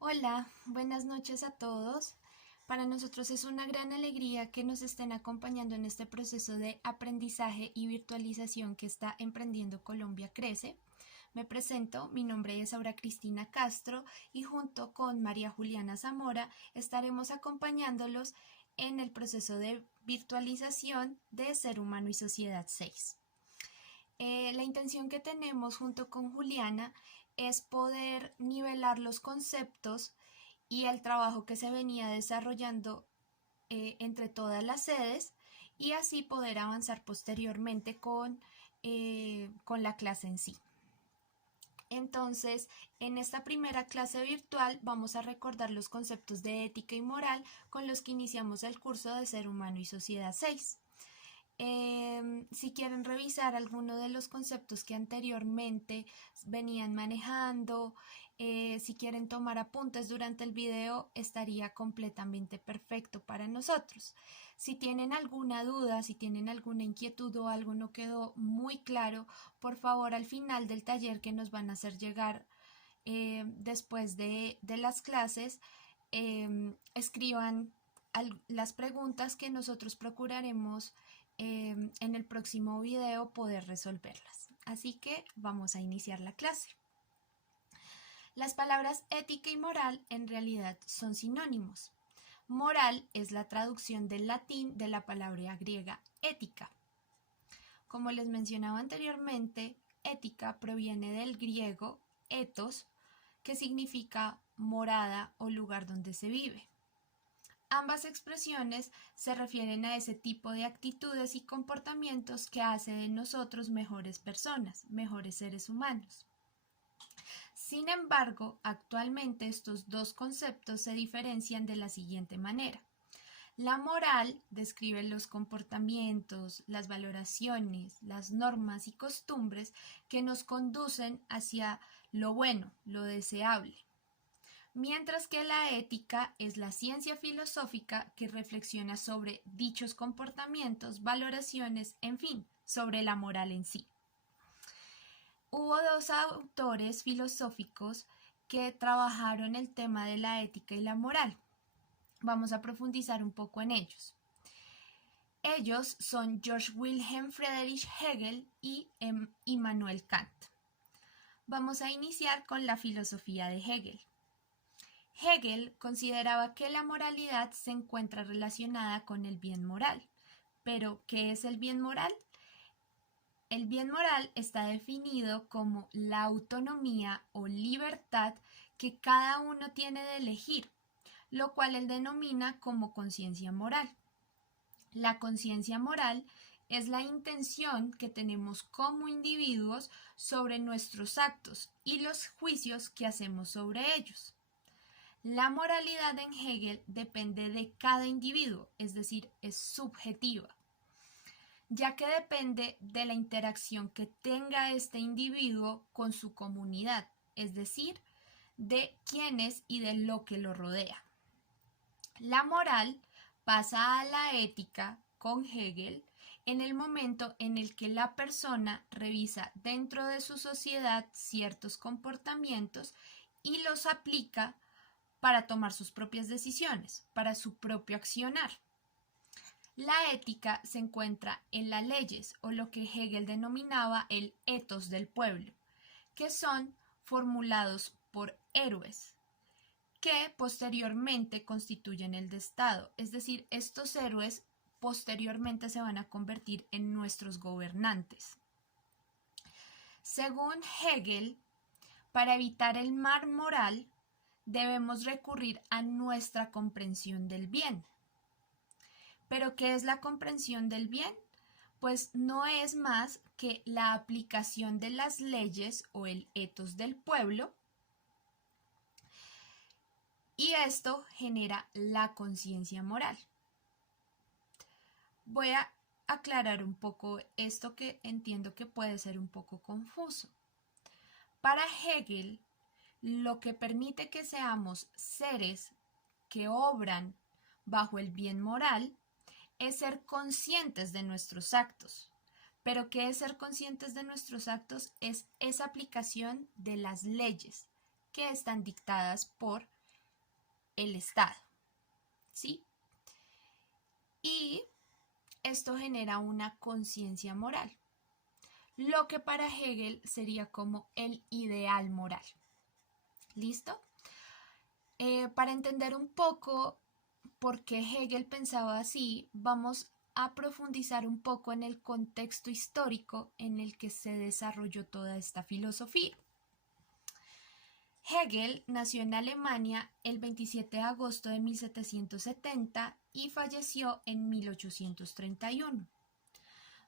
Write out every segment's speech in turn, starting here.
Hola, buenas noches a todos. Para nosotros es una gran alegría que nos estén acompañando en este proceso de aprendizaje y virtualización que está emprendiendo Colombia Crece. Me presento, mi nombre es Aura Cristina Castro y junto con María Juliana Zamora estaremos acompañándolos en el proceso de virtualización de Ser Humano y Sociedad 6. La intención que tenemos junto con Juliana es poder nivelar los conceptos y el trabajo que se venía desarrollando entre todas las sedes y así poder avanzar posteriormente con la clase en sí. Entonces, en esta primera clase virtual vamos a recordar los conceptos de ética y moral con los que iniciamos el curso de Ser Humano y Sociedad 6. Si quieren revisar alguno de los conceptos que anteriormente venían manejando, si quieren tomar apuntes durante el video, estaría completamente perfecto para nosotros. Si tienen alguna duda, si tienen alguna inquietud o algo no quedó muy claro, por favor al final del taller que nos van a hacer llegar después de las clases, escriban las preguntas que nosotros procuraremos en el próximo video poder resolverlas. Así que vamos a iniciar la clase. Las palabras ética y moral en realidad son sinónimos. Moral es la traducción del latín de la palabra griega ética. Como les mencionaba anteriormente, ética proviene del griego ethos, que significa morada o lugar donde se vive. Ambas expresiones se refieren a ese tipo de actitudes y comportamientos que hace de nosotros mejores personas, mejores seres humanos. Sin embargo, actualmente estos dos conceptos se diferencian de la siguiente manera. La moral describe los comportamientos, las valoraciones, las normas y costumbres que nos conducen hacia lo bueno, lo deseable, mientras que la ética es la ciencia filosófica que reflexiona sobre dichos comportamientos, valoraciones, en fin, sobre la moral en sí. Hubo dos autores filosóficos que trabajaron el tema de la ética y la moral. Vamos a profundizar un poco en ellos. Ellos son Georg Wilhelm Friedrich Hegel y Immanuel Kant. Vamos a iniciar con la filosofía de Hegel. Hegel consideraba que la moralidad se encuentra relacionada con el bien moral. Pero, ¿qué es el bien moral? El bien moral está definido como la autonomía o libertad que cada uno tiene de elegir, lo cual él denomina como conciencia moral. La conciencia moral es la intención que tenemos como individuos sobre nuestros actos y los juicios que hacemos sobre ellos. La moralidad en Hegel depende de cada individuo, es decir, es subjetiva, ya que depende de la interacción que tenga este individuo con su comunidad, es decir, de quién es y de lo que lo rodea. La moral pasa a la ética con Hegel en el momento en el que la persona revisa dentro de su sociedad ciertos comportamientos y los aplica para tomar sus propias decisiones, para su propio accionar. La ética se encuentra en las leyes o lo que Hegel denominaba el ethos del pueblo, que son formulados por héroes que posteriormente constituyen el de Estado. Es decir, estos héroes posteriormente se van a convertir en nuestros gobernantes. Según Hegel, para evitar el mal moral, debemos recurrir a nuestra comprensión del bien. ¿Pero qué es la comprensión del bien? Pues no es más que la aplicación de las leyes o el ethos del pueblo, y esto genera la conciencia moral. Voy a aclarar un poco esto que entiendo que puede ser un poco confuso. Para Hegel, lo que permite que seamos seres que obran bajo el bien moral es ser conscientes de nuestros actos. Pero ¿qué es ser conscientes de nuestros actos? Es esa aplicación de las leyes que están dictadas por el Estado, ¿sí? Y esto genera una conciencia moral, lo que para Hegel sería como el ideal moral. ¿Listo? Para entender un poco por qué Hegel pensaba así, vamos a profundizar un poco en el contexto histórico en el que se desarrolló toda esta filosofía. Hegel nació en Alemania el 27 de agosto de 1770 y falleció en 1831.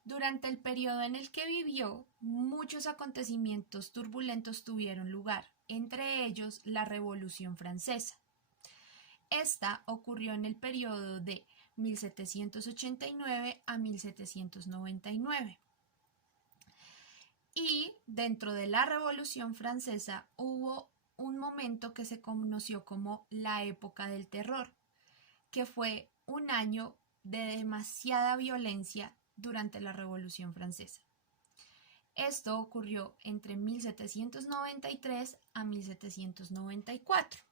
Durante el periodo en el que vivió, muchos acontecimientos turbulentos tuvieron lugar, entre ellos la Revolución Francesa. Esta ocurrió en el periodo de 1789 a 1799. Y dentro de la Revolución Francesa hubo un momento que se conoció como la época del terror, que fue un año de demasiada violencia durante la Revolución Francesa. Esto ocurrió entre 1793 a 1794.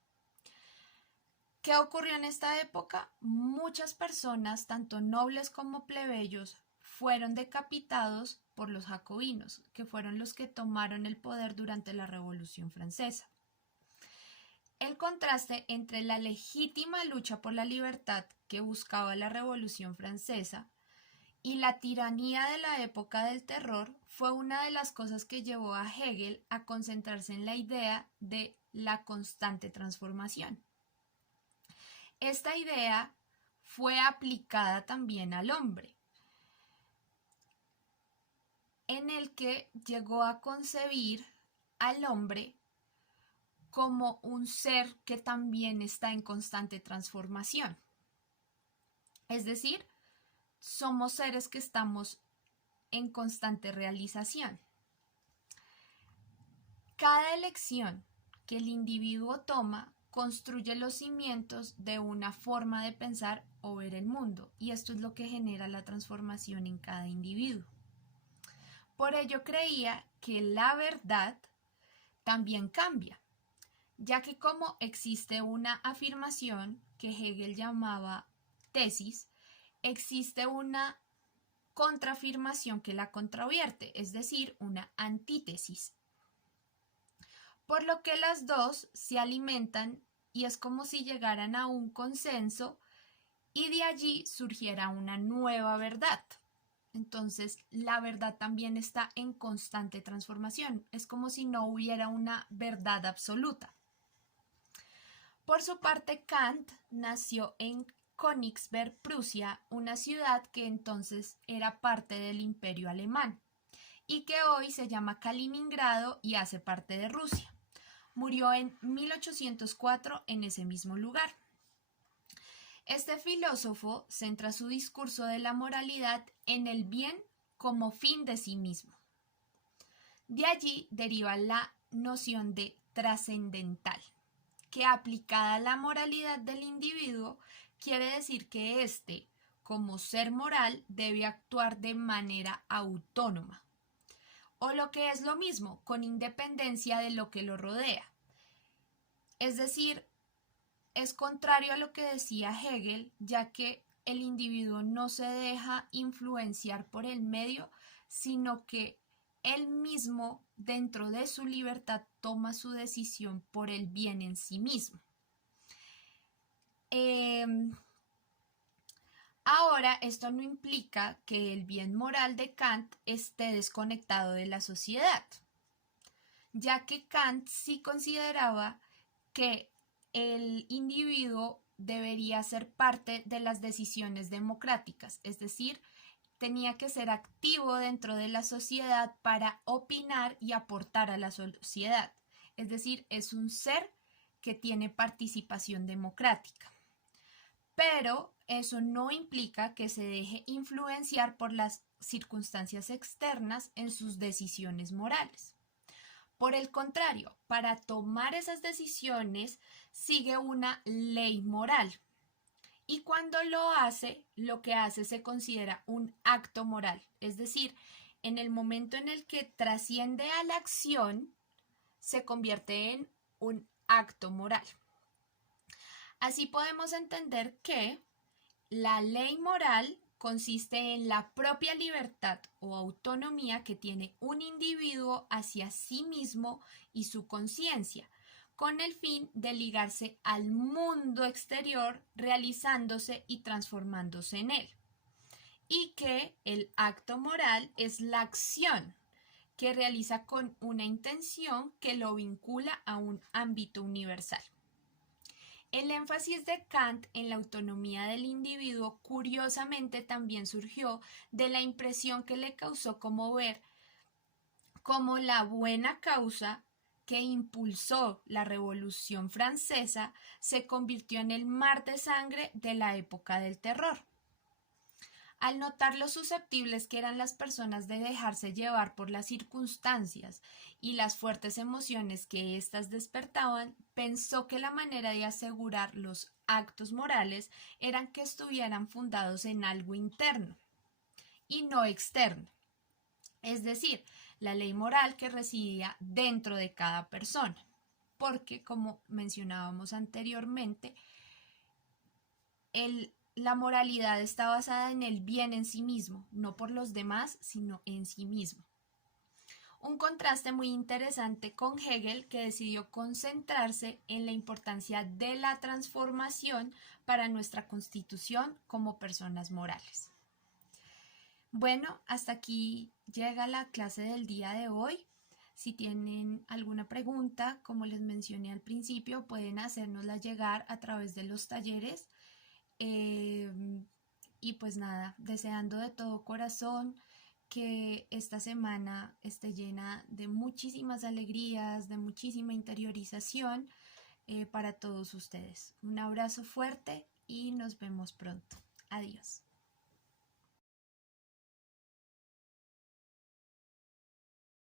¿Qué ocurrió en esta época? Muchas personas, tanto nobles como plebeyos, fueron decapitados por los jacobinos, que fueron los que tomaron el poder durante la Revolución Francesa. El contraste entre la legítima lucha por la libertad que buscaba la Revolución Francesa y la tiranía de la época del terror fue una de las cosas que llevó a Hegel a concentrarse en la idea de la constante transformación. Esta idea fue aplicada también al hombre, en el que llegó a concebir al hombre como un ser que también está en constante transformación. Es decir, somos seres que estamos en constante realización. Cada elección que el individuo toma construye los cimientos de una forma de pensar o ver el mundo, y esto es lo que genera la transformación en cada individuo. Por ello creía que la verdad también cambia, ya que como existe una afirmación que Hegel llamaba tesis, existe una contraafirmación que la contravierte, es decir, una antítesis. Por lo que las dos se alimentan y es como si llegaran a un consenso y de allí surgiera una nueva verdad. Entonces, la verdad también está en constante transformación. Es como si no hubiera una verdad absoluta. Por su parte, Kant nació en Königsberg, Prusia, una ciudad que entonces era parte del Imperio Alemán y que hoy se llama Kaliningrado y hace parte de Rusia. Murió en 1804 en ese mismo lugar. Este filósofo centra su discurso de la moralidad en el bien como fin de sí mismo. De allí deriva la noción de trascendental, que aplicada a la moralidad del individuo quiere decir que éste, como ser moral, debe actuar de manera autónoma, o lo que es lo mismo, con independencia de lo que lo rodea. Es decir, es contrario a lo que decía Hegel, ya que el individuo no se deja influenciar por el medio, sino que él mismo, dentro de su libertad, toma su decisión por el bien en sí mismo. Ahora, esto no implica que el bien moral de Kant esté desconectado de la sociedad, ya que Kant sí consideraba que el individuo debería ser parte de las decisiones democráticas, es decir, tenía que ser activo dentro de la sociedad para opinar y aportar a la sociedad, es decir, es un ser que tiene participación democrática. Pero eso no implica que se deje influenciar por las circunstancias externas en sus decisiones morales. Por el contrario, para tomar esas decisiones sigue una ley moral. Y cuando lo que hace se considera un acto moral. Es decir, en el momento en el que trasciende a la acción, se convierte en un acto moral. Así podemos entender que la ley moral consiste en la propia libertad o autonomía que tiene un individuo hacia sí mismo y su conciencia, con el fin de ligarse al mundo exterior, realizándose y transformándose en él. Y que el acto moral es la acción que realiza con una intención que lo vincula a un ámbito universal. El énfasis de Kant en la autonomía del individuo curiosamente también surgió de la impresión que le causó como ver cómo la buena causa que impulsó la Revolución Francesa se convirtió en el mar de sangre de la época del terror. Al notar lo susceptibles que eran las personas de dejarse llevar por las circunstancias y las fuertes emociones que éstas despertaban, pensó que la manera de asegurar los actos morales eran que estuvieran fundados en algo interno y no externo, es decir, la ley moral que residía dentro de cada persona, porque, como mencionábamos anteriormente, la moralidad está basada en el bien en sí mismo, no por los demás, sino en sí mismo. Un contraste muy interesante con Hegel, que decidió concentrarse en la importancia de la transformación para nuestra constitución como personas morales. Bueno, hasta aquí llega la clase del día de hoy. Si tienen alguna pregunta, como les mencioné al principio, pueden hacérnosla llegar a través de los talleres. Y pues nada, deseando de todo corazón que esta semana esté llena de muchísimas alegrías, de muchísima interiorización para todos ustedes. Un abrazo fuerte y nos vemos pronto. Adiós.